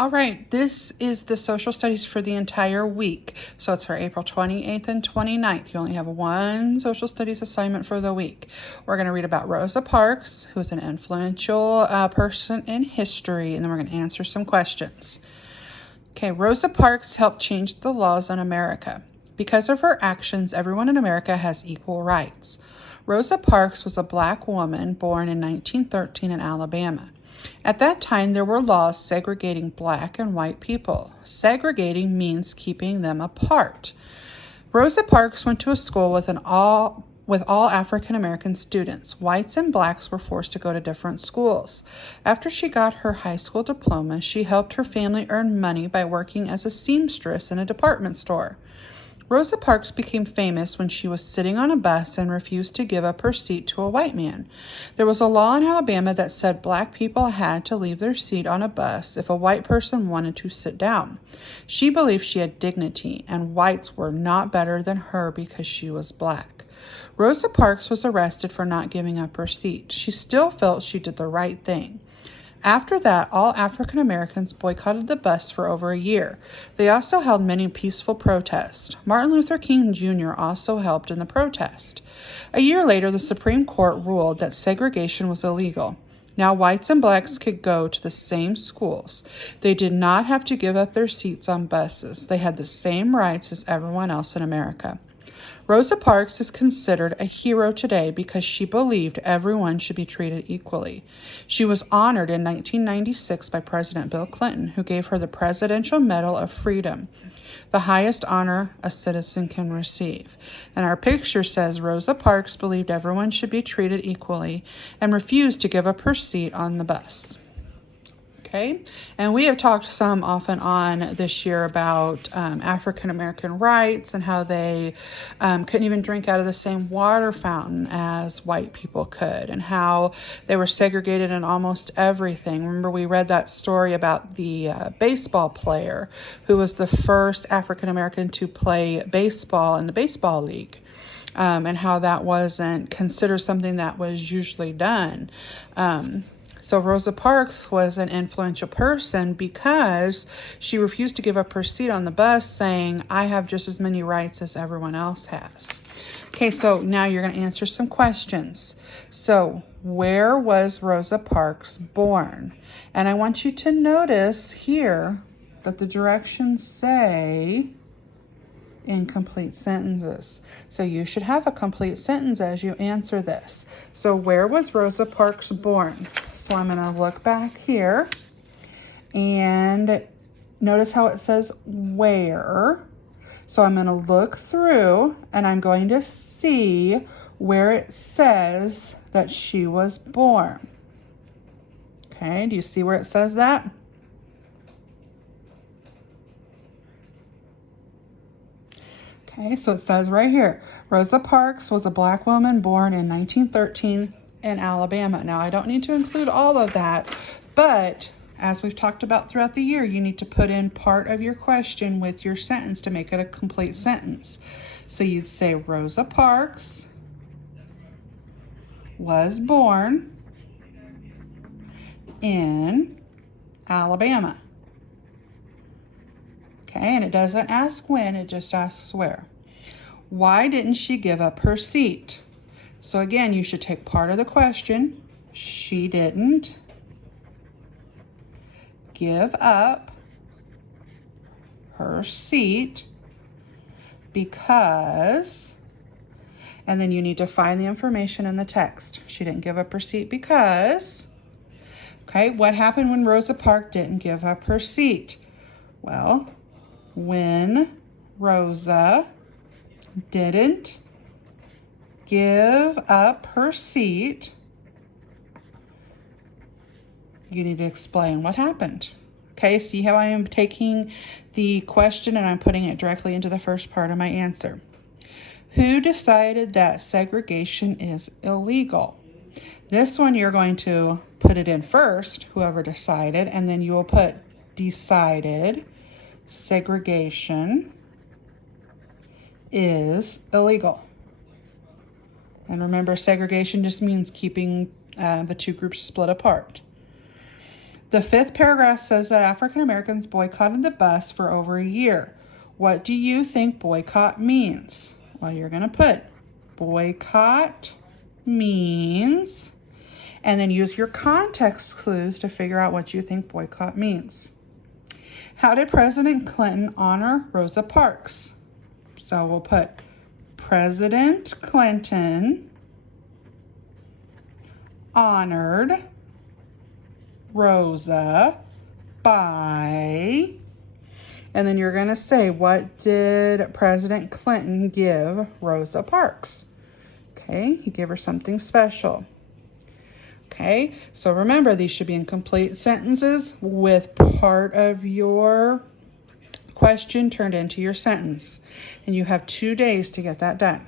All right, this is the social studies for the entire week. So it's for April 28th and 29th. You only have one social studies assignment for the week. We're going to read about Rosa Parks, who's an influential person in history, and then we're going to answer some questions. Okay, Rosa Parks helped change the laws in America. Because of her actions, everyone in America has equal rights. Rosa Parks was a black woman born in 1913 in Alabama. At that time, there were laws segregating black and white people. Segregating means keeping them apart. Rosa Parks went to a school with all African American students. Whites and blacks were forced to go to different schools. After she got her high school diploma, she helped her family earn money by working as a seamstress in a department store. Rosa Parks became famous when she was sitting on a bus and refused to give up her seat to a white man. There was a law in Alabama that said black people had to leave their seat on a bus if a white person wanted to sit down. She believed she had dignity, and whites were not better than her because she was black. Rosa Parks was arrested for not giving up her seat. She still felt she did the right thing. After that, all African Americans boycotted the bus for over a year. They also held many peaceful protests. Martin Luther King Jr. also helped in the protest. A year later, the Supreme Court ruled that segregation was illegal. Now whites and blacks could go to the same schools. They did not have to give up their seats on buses. They had the same rights as everyone else in America. Rosa Parks is considered a hero today because she believed everyone should be treated equally. She was honored in 1996 by President Bill Clinton, who gave her the Presidential Medal of Freedom, the highest honor a citizen can receive. And our picture says Rosa Parks believed everyone should be treated equally and refused to give up her seat on the bus. Okay, and we have talked some off and on this year about African American rights and how they couldn't even drink out of the same water fountain as white people could, and how they were segregated in almost everything. Remember, we read that story about the baseball player who was the first African American to play baseball in the baseball league. And how that wasn't considered something that was usually done. So Rosa Parks was an influential person because she refused to give up her seat on the bus, saying, I have just as many rights as everyone else has. Okay, so now you're going to answer some questions. So where was Rosa Parks born? And I want you to notice here that the directions say incomplete sentences. So you should have a complete sentence as you answer this. So where was Rosa Parks born? So I'm going to look back here and notice how it says where. So I'm going to look through and I'm going to see where it says that she was born. Okay, do you see where it says that? Okay, so it says right here, Rosa Parks was a black woman born in 1913 in Alabama. Now, I don't need to include all of that, but as we've talked about throughout the year, you need to put in part of your question with your sentence to make it a complete sentence. So you'd say Rosa Parks was born in Alabama. Okay, and it doesn't ask when, it just asks where. Why didn't she give up her seat? So again, you should take part of the question. She didn't give up her seat because, and then you need to find the information in the text. She didn't give up her seat because, okay, what happened when Rosa Parks didn't give up her seat? Well, when Rosa didn't give up her seat, you need to explain what happened. Okay, see how I am taking the question and I'm putting it directly into the first part of my answer. Who decided that segregation is illegal? This one you're going to put it in first, whoever decided, and then you will put decided segregation is illegal. And remember, segregation just means keeping the two groups split apart. The fifth paragraph says that African Americans boycotted the bus for over a year. What do you think boycott means? Well, you're going to put boycott means, and then use your context clues to figure out what you think boycott means. How did President Clinton honor Rosa Parks? So we'll put President Clinton honored Rosa by, and then you're going to say, what did President Clinton give Rosa Parks? Okay, he gave her something special. Okay, so remember, these should be in complete sentences with part of your question turned into your sentence. And you have 2 days to get that done.